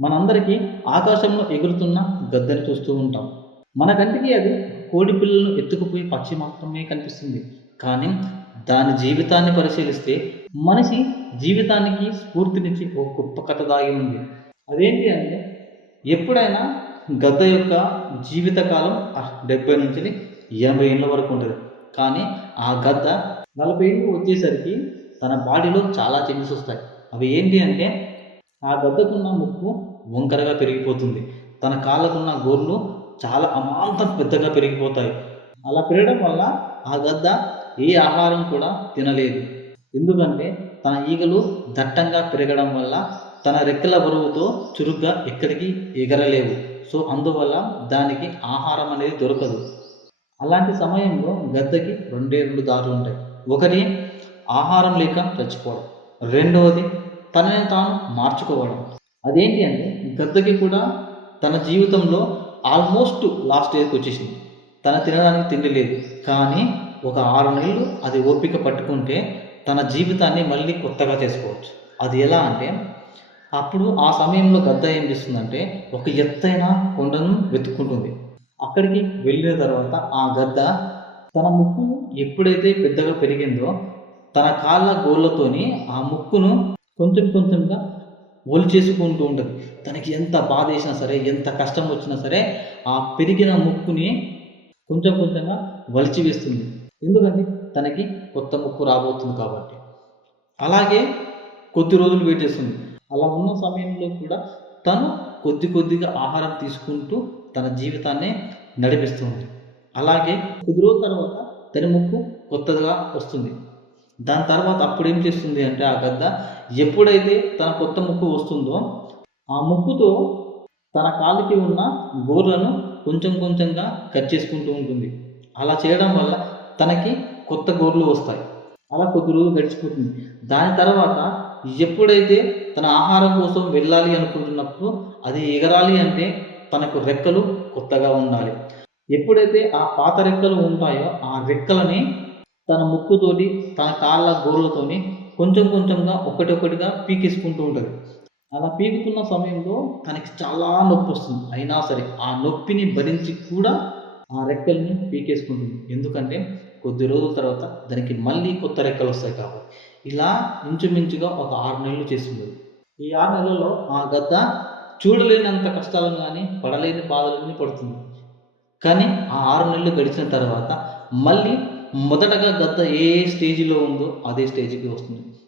మనందరికీ ఆకాశంలో ఎగురుతున్న గద్దని చూస్తూ ఉంటాం. మన కంటికి అది కోడి పిల్లలను ఎత్తుకుపోయి పక్షి మాత్రమే కనిపిస్తుంది. కానీ దాని జీవితాన్ని పరిశీలిస్తే మనిషి జీవితానికి స్ఫూర్తినిచ్చి ఒక గొప్ప కథ దాగి ఉంది. అదేంటి అంటే ఎప్పుడైనా గద్ద యొక్క జీవితకాలం డెబ్బై నుంచి ఎనభై ఏళ్ళ వరకు ఉంటుంది కానీ ఆ గద్ద నలభై ఏళ్ళు వచ్చేసరికి తన బాడీలో చాలా చేంజెస్ వస్తాయి. అవి ఏంటి అంటే ఆ గద్దకున్న ముక్కు వంకరగా పెరిగిపోతుంది. తన కాళ్ళకున్న గోర్లు చాలా అమాంతం పెద్దగా పెరిగిపోతాయి. అలా పెరగడం వల్ల ఆ గద్ద ఏ ఆహారం కూడా తినలేదు. ఎందుకంటే తన ఈగలు దట్టంగా పెరగడం వల్ల తన రెక్కల బరువుతో చురుగ్గా ఎక్కడికి ఎగరలేవు. సో అందువల్ల దానికి ఆహారం అనేది దొరకదు. అలాంటి సమయంలో గద్దకి రెండే రెండు దారులు ఉంటాయి ఒకటి ఆహారం లేక చచ్చిపోవడం. రెండవది తనని తాను మార్చుకోవడం. అదేంటి అంటే గద్దకి కూడా తన జీవితంలో ఆల్మోస్ట్ లాస్ట్ ఇయర్కి వచ్చేసింది. తన తినడానికి తిండి లేదు. కానీ ఒక ఆరు నెలలు అది ఓపిక పట్టుకుంటే తన జీవితాన్ని మళ్ళీ కొత్తగా చేసుకోవచ్చు. అది ఎలా అంటే అప్పుడు ఆ సమయంలో గద్ద ఏం చేస్తుందంటే ఒక ఎత్తైన కొండను వెతుక్కుంటుంది. అక్కడికి వెళ్ళిన తర్వాత ఆ గద్ద తన ముక్కు ఎప్పుడైతే పెద్దగా పెరిగిందో తన కాళ్ళ గోళ్ళతోని ఆ ముక్కును కొంచెం కొంచెంగా ఒలి చేసుకుంటూ ఉంటుంది. తనకి ఎంత బాధ వేసినా సరే ఎంత కష్టం వచ్చినా సరే ఆ పెరిగిన ముక్కుని కొంచెం కొంచెంగా వలిచి వేస్తుంది. ఎందుకంటే తనకి కొత్త ముక్కు రాబోతుంది కాబట్టి. అలాగే కొద్ది రోజులు వెయిట్ చేస్తుంది. అలా ఉన్న సమయంలో కూడా తను కొద్ది కొద్దిగా ఆహారం తీసుకుంటూ తన జీవితాన్ని నడిపిస్తుంది. అలాగే కొద్ది రోజుల తర్వాత తన ముక్కు కొత్తగా వస్తుంది. దాని తర్వాత అప్పుడు ఏం చేస్తుంది అంటే ఆ గద్ద ఎప్పుడైతే తన కొత్త ముక్కు వస్తుందో ఆ ముక్కుతో తన కాలికి ఉన్న గోర్లను కొంచెం కొంచెంగా కట్ చేసుకుంటూ ఉంటుంది. అలా చేయడం వల్ల తనకి కొత్త గోర్లు వస్తాయి. అలా కొద్ది రోజులు గడిచిపోతుంది. దాని తర్వాత ఎప్పుడైతే తన ఆహారం కోసం వెళ్ళాలి అనుకుంటున్నప్పుడు అది ఎగరాలి అంటే తనకు రెక్కలు కొత్తగా ఉండాలి. ఎప్పుడైతే ఆ పాత రెక్కలు ఉంటాయో ఆ రెక్కలని తన ముక్కుతోటి తన కాళ్ళ గోర్లతోని కొంచెం కొంచెంగా ఒకటొకటిగా పీకేసుకుంటూ ఉంటుంది. అలా పీకుతున్న సమయంలో తనకి చాలా నొప్పి వస్తుంది. అయినా సరే ఆ నొప్పిని భరించి కూడా ఆ రెక్కల్ని పీకేసుకుంటుంది. ఎందుకంటే కొద్ది రోజుల తర్వాత దానికి మళ్ళీ కొత్త రెక్కలు వస్తాయి కాబట్టి. ఇలా ఇంచుమించుగా ఒక ఆరు నెలలు చేస్తుంది ఈ ఆరు నెలల్లో ఆ గద్ద చూడలేనంత కష్టాలను కానీ పడలేని బాధలని పడుతుంది. కానీ ఆ ఆరు నెలలు గడిచిన తర్వాత మళ్ళీ మొదటగా గత ఏ స్టేజిలో ఉందో అదే స్టేజ్కి వస్తుంది.